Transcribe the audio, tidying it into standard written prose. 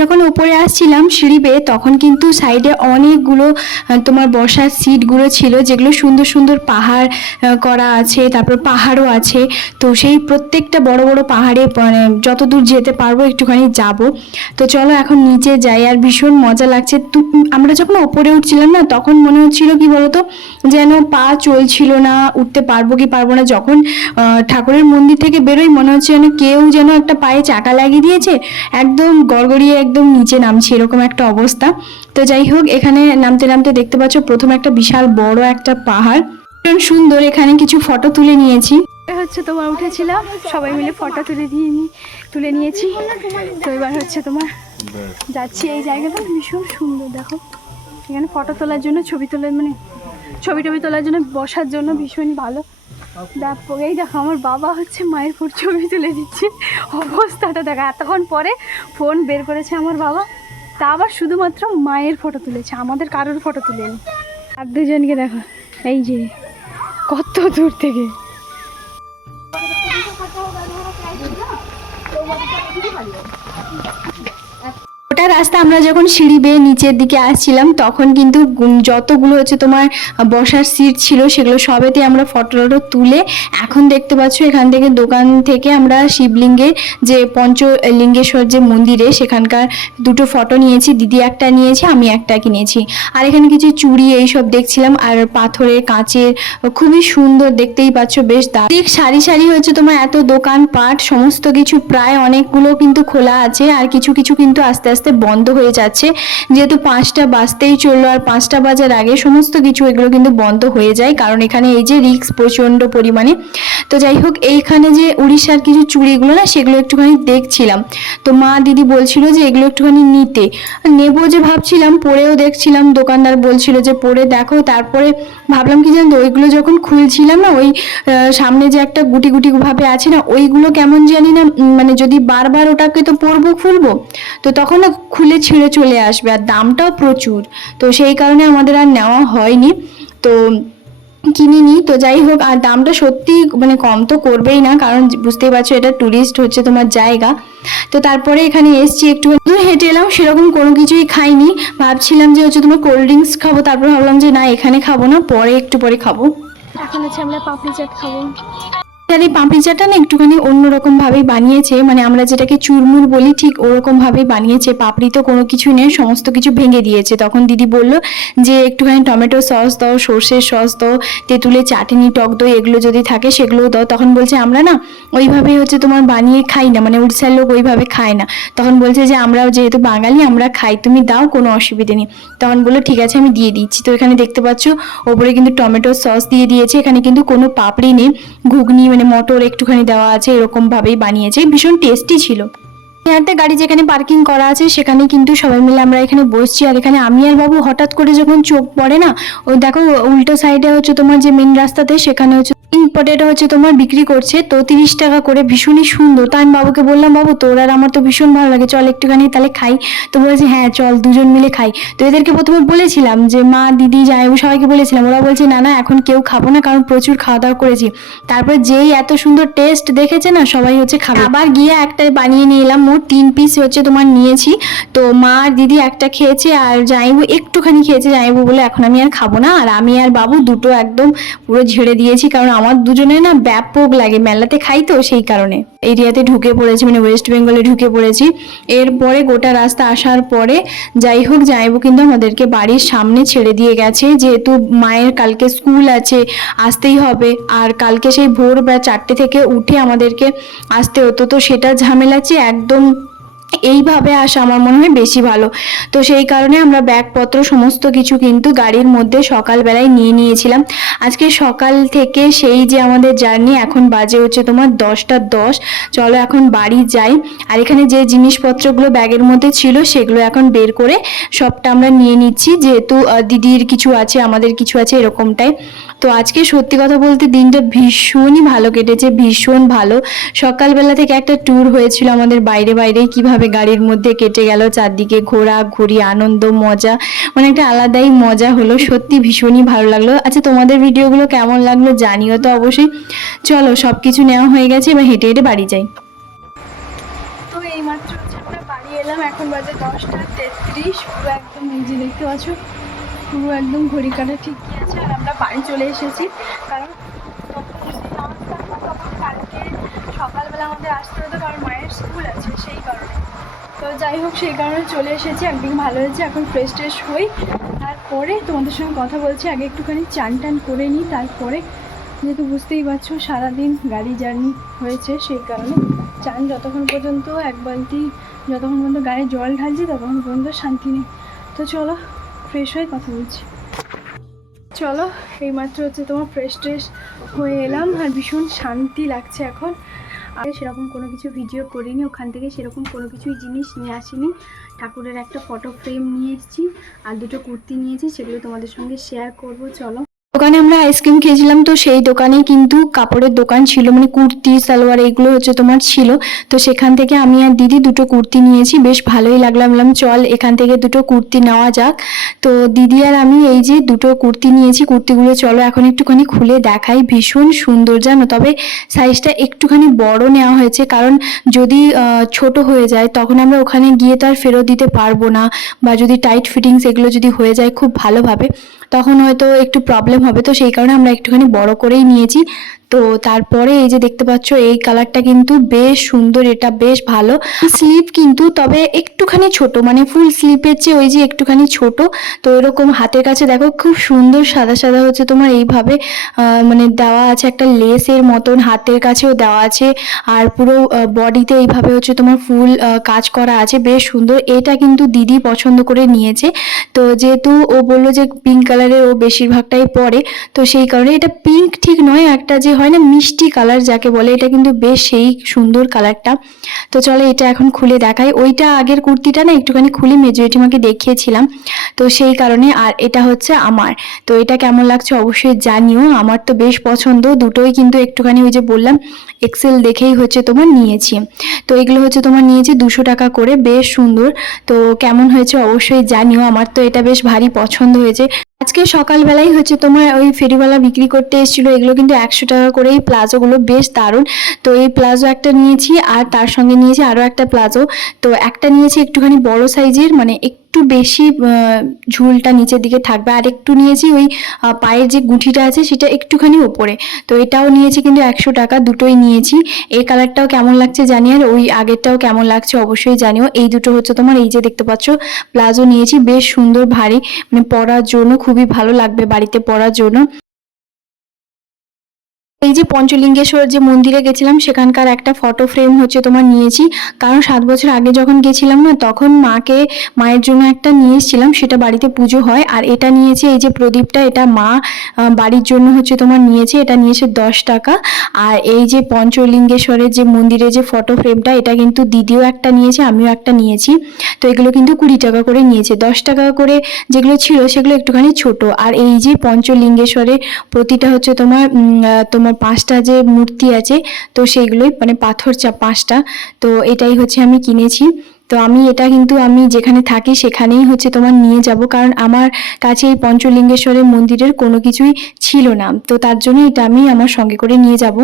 যখন উপরে আসছিলাম সিঁড়ি বেয়ে তখন কিন্তু সাইডে অনেকগুলো তোমার বসার সিটগুলো ছিল, যেগুলো সুন্দর সুন্দর পাহাড় করা আছে, তারপর পাহাড়ও আছে। তো সেই প্রত্যেকটা বড় বড় পাহাড়ে মানে যতদূর যেতে পারবো একটুখানি যাব। তো চলো এখন নিচে যাই। আর ভীষণ মজা লাগছে। আমরা যখন ওপরে উঠছিলাম না, তখন মনে হচ্ছিল কি বলতো, যেন পা চলছিল না, উঠতে পারবো কি পারবো না। যখন ঠাকুরের মন্দির থেকে বেরোই মনে হচ্ছে যেন কেউ যেন একটা পায়ে চাকা লাগিয়ে দিয়েছে, একদম গড়গড়িয়ে একদম নিচে নামছি, এরকম একটা অবস্থা। তো যাই হোক, এখানে নামতে নামতে দেখতে পাচ্ছ প্রথমে একটা বিশাল বড় একটা পাহাড়, ভীষণ সুন্দর। এখানে কিছু ফটো তুলে নিয়েছি। হচ্ছে তোমার উঠেছিলাম, সবাই মিলে ফটো তুলে নিয়েছি। তো এবার হচ্ছে তোমার যাচ্ছি। এই জায়গাটা ভীষণ সুন্দর, দেখো এখানে ফটো তোলার জন্য, ছবি তোলার জন্য, বসার জন্য ভীষণ ভালো। দেখো এই দেখো আমার বাবা হচ্ছে মায়ের ফোন ছবি তুলে দিচ্ছে, অবস্থাটা দেখা। এতক্ষণ পরে ফোন বের করেছে আমার বাবা, তা আবার শুধুমাত্র মায়ের ফটো তুলেছে, আমাদের কারোর ফটো তুলেনি। আর দুজনকে দেখো এই যে কত দূর থেকে। ওটা রাস্তা আমরা যখন সিঁড়ি বেয়ে নিচের দিকে আসছিলাম তখন কিন্তু যতগুলো হচ্ছে তোমার বসার সিট ছিল সেগুলো সবেতে আমরা ফটো তুলে, এখন দেখতে পাচ্ছ এখান থেকে দোকান থেকে আমরা শিবলিঙ্গের যে পঞ্চলিঙ্গেশ্বর যে মন্দিরে সেখানকার দুটো ফটো নিয়েছি। দিদি একটা নিয়েছি, আমি একটা কিনেছি। আর এখানে কিছু চুড়ি এইসব দেখছিলাম, আর পাথরের কাঁচের, খুবই সুন্দর দেখতেই পাচ্ছ, বেশ ঠিক সারি সারি হচ্ছে তোমার এত দোকান পাট সমস্ত কিছু, প্রায় অনেকগুলো কিন্তু খোলা আছে, আর কিছু কিছু কিন্তু আস্তে আস্তে বন্ধ হয়ে যাচ্ছে, যেহেতু 5টা বাজতেই চললো। আর 5টা বাজার আগে সমস্ত কিছু এগুলো কিন্তু বন্ধ হয়ে যায়, কারণ এখানে এই যে রিস্ক প্রচন্ড পরিমাণে। তো যাই হোক, এইখানে যে উড়িষ্যার কিছু চুড়িগুলো না, সেগুলো একটুখানি দেখছিলাম। তো মা দিদি বলছিল যে এগুলো একটুখানি নিতে, নেবো যে ভাবছিলাম, পরেও দেখছিলাম, দোকানদার বলছিল যে পরে দেখো। তারপরে ভাবলাম কি জানো, ওইগুলো যখন খুলছিলাম না, ওই সামনে যে একটা গুটি গুটি ভাবে আছে না, ওইগুলো কেমন জানি না, মানে যদি বারবার ওটাকে তো পরবো খুলবো, তো তখন না খুলে ছিঁড়ে চলে আসবে, আর দামটাও প্রচুর। তো সেই কারণে আমাদের আর নেওয়া হয়নি, তো কিনিনি। তো যাই হোক, আর দামটা সত্যি মানে কম তো করবেই না, কারণ বুঝতেই পারছো এটা ট্যুরিস্ট হচ্ছে তোমার জায়গা। তো তারপরে এখানে এসছি, একটু হেঁটে এলাম, সেরকম কোনো কিছুই খাইনি। ভাবছিলাম যে হচ্ছে তোমার কোল্ড ড্রিঙ্কস খাবো, তারপর ভাবলাম যে না, এখানে খাবো না, একটু পরে খাবো। এখন হচ্ছে আমরা পাপড়ি চাট খাবো। আর এই পাপড়ি চাটটা না একটুখানি অন্যরকম ভাবেই বানিয়েছে, মানে আমরা যেটাকে চুরমুর বলি ঠিক ওরকম ভাবেই বানিয়েছে। পাপড়ি তো কোনো কিছুই নেই, সমস্ত কিছু ভেঙে দিয়েছে। তখন দিদি বলল যে একটুখানি টমেটো সস দাও, সর্ষের সস দাও, তেঁতুলের চাটনি, টক দই এগুলো যদি থাকে সেগুলোও দাও। তখন বলছে আমরা না ওইভাবেই হচ্ছে তোমার বানিয়ে খাই না, মানে উড়িষ্যার লোক ওইভাবে খায় না। তখন বলছে যে আমরা যেহেতু বাঙালি আমরা খাই, তুমি দাও, কোনো অসুবিধে নেই। তখন বললো ঠিক আছে আমি দিয়ে দিচ্ছি। তো এখানে দেখতে পাচ্ছ ওপরে কিন্তু টমেটো সস দিয়ে দিয়েছে, এখানে কিন্তু কোনো পাপড়ি নেই, ঘুগনি মানে মটর একটুখানি দেওয়া আছে, এরকম ভাবেই বানিয়েছে, ভীষণ টেস্টি ছিল। একটা গাড়ি যেখানে পার্কিং করা আছে সেখানে কিন্তু সবাই মিলে আমরা এখানে বসছি। আর এখানে আমি আর বাবু হঠাৎ করে যখন চোখ পড়ে না, ও দেখো উল্টো সাইডে হচ্ছে তোমার যে মেন রাস্তাতে, সেখানে হচ্ছে পটেটো হচ্ছে তোমার বিক্রি করছে, তো 30 টাকা করে, ভীষণই সুন্দর। তো আমি বাবুকে বললাম, বাবু তোর আর আমার তো ভীষণ ভালো লাগে, চল একটুখানি তাহলে খাই। তো বলেছে হ্যাঁ চল দুজন মিলে খাই। তো এদেরকে প্রথমে বলেছিলাম যে মা দিদি জামাইবু সবাইকে বলেছিলাম, ওরা বলছে না না এখন কেউ খাবো না, কারণ প্রচুর খাওয়া দাওয়া করেছি। তারপর যেই এত সুন্দর টেস্ট দেখেছে না, সবাই হচ্ছে খাবে। আবার গিয়ে একটা বানিয়ে নিয়ে এলাম, মোট 3 পিস হচ্ছে তোমার নিয়েছি। তো মা আর দিদি একটা খেয়েছে, আর জামাইবু একটুখানি খেয়েছে। জামাইবু বলে এখন আমি আর খাবো না, আর আমি আর বাবু দুটো একদম পুরো ঝেড়ে দিয়েছি, কারণ আমার দুজনে না ব্যাপক লাগে, মেলাতে খাই তো সেই কারণে। এরিয়াতে ঢুকে পড়েছি, মানে ওয়েস্ট বেঙ্গলে ঢুকে পড়েছি। এরপরে গোটা রাস্তা আসার পরে যাই হোক জামাইবু কিন্তু আমাদেরকে বাড়ির সামনে ছেড়ে দিয়ে গেছে, যেহেতু মায়ের কালকে স্কুল আছে, আসতেই হবে। আর কালকে সেই ভোর 4টে থেকে উঠে আমাদেরকে আসতে হতো, তো সেটা ঝামেলাচ্ছে একদম। এইভাবে আসা আমার মনে হয় বেশি ভালো। তো সেই কারণে আমরা ব্যাগপত্র সমস্ত কিছু কিন্তু গাড়ির মধ্যে সকালবেলায় নিয়ে নিয়েছিলাম। আজকে সকাল থেকে সেই যে আমাদের জার্নি, এখন বাজে হচ্ছে তোমার 10টা 10। চলো এখন বাড়ি যাই। আর এখানে যে জিনিসপত্রগুলো ব্যাগের মধ্যে ছিল সেগুলো এখন বের করে সবটা আমরা নিয়ে নিচ্ছি, যেহেতু দিদির কিছু আছে আমাদের কিছু আছে, এরকমটাই। তো আজকে সত্যি কথা বলতে দিনটা ভীষণই ভালো কেটেছে, ভীষণ ভালো। সকালবেলা থেকে একটা ট্যুর হয়েছিল আমাদের বাইরে বাইরে, কিভাবে সুন্দরভাবে গাড়ির মধ্যে কেটে গেল, চারদিকে ঘোরা ঘুরি আনন্দ মজা, মানে একটা আলাদাই মজা হলো, সত্যি ভীষণই ভালো লাগলো। আচ্ছা তোমাদের ভিডিওগুলো কেমন লাগলো জানিও তো অবশ্যই। চলো সব কিছু নেওয়া হয়ে গেছে, এবার হেঁটে হেঁটে বাড়ি যাই। তো এইমাত্র হচ্ছে আমরা বাড়ি এলাম, এখন বাজে 10:33। পুরো একদম এই যে দেখতে পাচ্ছ পুরো একদম ঘড়ি কাটা ঠিকই আছে। আর আমরা বাড়ি চলে এসেছি, কারণ তখন কালকে সকালবেলা আমাদের আসতে হতো, কারণ মায়ের স্কুল আছে সেই কারণে। তো যাই হোক সেই কারণে চলে এসেছি, একদিন ভালো হয়েছে। এখন ফ্রেশ ট্রেশ হই, তারপরে তোমাদের সঙ্গে কথা বলছি। আগে একটুখানি চান টান করে নিই, তারপরে যেহেতু বুঝতেই পারছো সারাদিন গাড়ি জার্নি হয়েছে সেই কারণে চান যতক্ষণ পর্যন্ত এক বালতি যতক্ষণ পর্যন্ত গায়ে জল ঢালছি ততক্ষণ পর্যন্ত শান্তি নেই। তো চলো ফ্রেশ হয়ে কথা বলছি। চলো এইমাত্র হচ্ছে তোমার ফ্রেশ ট্রেশ হয়ে এলাম, আর ভীষণ শান্তি লাগছে এখন। আগে সেরকম কোনো কিছু ভিডিও করিনি, ওখান থেকে সেরকম কোনো কিছুই জিনিস নিয়ে আসিনি। ঠাকুরের একটা ফটো ফ্রেম নিয়ে এসেছি আর দুটো কুর্তি নিয়েছি, সেগুলো তোমাদের সঙ্গে শেয়ার করব। চলো দোকানে আমরা আইসক্রিম খেয়েছিলাম, তো সেই দোকানে কিন্তু কাপড়ের দোকান ছিল, মানে কুর্তি সালোয়ার এগুলো হচ্ছে তোমার ছিল। তো সেখান থেকে আমি আর দিদি দুটো কুর্তি নিয়েছি, বেশ ভালোই লাগলো। বললাম চল এখান থেকে দুটো কুর্তি নেওয়া যাক। তো দিদি আর আমি এই যে দুটো কুর্তি নিয়েছি, কুর্তিগুলো চলো এখন একটুখানি খুলে দেখাই। ভীষণ সুন্দর জানো, তবে সাইজটা একটুখানি বড় নেওয়া হয়েছে, কারণ যদি ছোট হয়ে যায় তখন আমরা ওখানে গিয়ে তো আর ফেরত দিতে পারবো না, বা যদি টাইট ফিটিংস এগুলো যদি হয়ে যায় খুব ভালোভাবে তখন হয়তো একটু প্রবলেম হবে। তো সেই কারণে আমরা একটুখানি বড় করেই নিয়েছি। তো তারপরে এই যে দেখতে পাচ্ছ এই কালারটা কিন্তু বেশ সুন্দর, এটা বেশ ভালো। স্লিপ কিন্তু তবে একটুখানি ছোট, মানে ফুল স্লিপের চেয়ে ওই যে একটুখানি ছোট। তো এরকম হাতের কাছে দেখো খুব সুন্দর সাদা সাদা হচ্ছে তোমার এইভাবে মানে দেওয়া আছে, একটা লেসের মতন হাতের কাছেও দেওয়া আছে, আর পুরো বডিতে এইভাবে হচ্ছে তোমার ফুল কাজ করা আছে, বেশ সুন্দর। এটা কিন্তু দিদি পছন্দ করে নিয়েছে। তো যেহেতু ও বললো যে পিঙ্ক কালারের ও বেশিরভাগটাই পরে, তো সেই কারণে এটা পিঙ্ক ঠিক নয়, একটা যে হয় না মিষ্টি কালার যাকে বলে, এটা কিন্তু বেশ সেই সুন্দর কালারটা। তো চলো এটা এখন খুলে দেখাই। ওইটা আগের কুর্তিটা না একটুখানি খুলে মেজরিটিমাকে দেখিয়েছিলাম, তো সেই কারণে। আর এটা হচ্ছে আমার, তো এটা কেমন লাগছে অবশ্যই জানিও। আমার তো বেশ পছন্দ, দুটোই কিন্তু একটুখানি ওই যে বললাম এক্সেল দেখেই হচ্ছে তোমার নিয়েছি। তো এগুলো হচ্ছে তোমার নিয়েছি 200 টাকা করে, বেশ সুন্দর। তো কেমন হয়েছে অবশ্যই জানিও, আমার তো এটা বেশ ভারী পছন্দ হয়েছে। আজকে সকালবেলাই হচ্ছে তোমার ওই ফেরিওয়ালা বিক্রি করতে এসেছিল, এগুলো কিন্তু 100 টাকা করে এই প্লাজোগুলো, বেশ দারুণ। তো এই প্লাজো একটা নিয়েছি, আর তার সঙ্গে নিয়েছি আরও একটা প্লাজো। তো একটা নিয়েছি একটুখানি বড় সাইজের, মানে একটু বেশি ঝুলটা নিচের দিকে থাকবে, আর একটু নিয়েছি ওই পায়ের যে গুঁঠিটা আছে সেটা একটুখানি ওপরে। তো এটাও নিয়েছি কিন্তু 100 টাকা, দুটোই নিয়েছি। এই কালারটাও কেমন লাগছে জানি, আর ওই আগেরটাও কেমন লাগছে অবশ্যই জানিও। এই দুটো হচ্ছে তোমার এই যে দেখতে পাচ্ছ প্লাজো নিয়েছি, বেশ সুন্দর ভারী, মানে পরার জন্য খুবই ভালো লাগবে বাড়িতে পরার জন্য। এই যে পঞ্চলিঙ্গেশ্বর যে মন্দিরে গেছিলাম সেখানকার একটা ফটো ফ্রেম হচ্ছে তোমার নিয়েছি, কারণ 7 বছর আগে যখন গেছিলাম না তখন মায়ের জন্য একটা নিয়ে এসেছিলাম, সেটা বাড়িতে পুজো হয়। আর এটা নিয়েছি এই যে প্রদীপটা, এটা মা বাড়ির জন্য হচ্ছে তোমার নিয়েছে, এটা নিয়েছে 10 টাকা। আর এই যে পঞ্চলিঙ্গেশ্বরের যে মন্দিরে যে ফটো ফ্রেমটা, এটা কিন্তু দিদিও একটা নিয়েছে, আমিও একটা নিয়েছি। তো এগুলো কিন্তু 20 টাকা করে নিয়েছে, 10 টাকা করে যেগুলো ছিল সেগুলো একটুখানি ছোট। আর এই যে পঞ্চলিঙ্গেশ্বরের প্রতিটা হচ্ছে তোমার 5টা যে মূর্তি আছে, তো সেইগুলোই মানে পাথর 5টা। তো এটাই হচ্ছে আমি কিনেছি। তো আমি এটা কিন্তু আমি যেখানে থাকি সেখানেই হচ্ছে তোমার নিয়ে যাব, কারণ আমার কাছে এই পঞ্চলিঙ্গেশ্বরের মন্দিরের কোনো কিছুই ছিল না, তো তার জন্য এটা আমি আমার সঙ্গে করে নিয়ে যাব।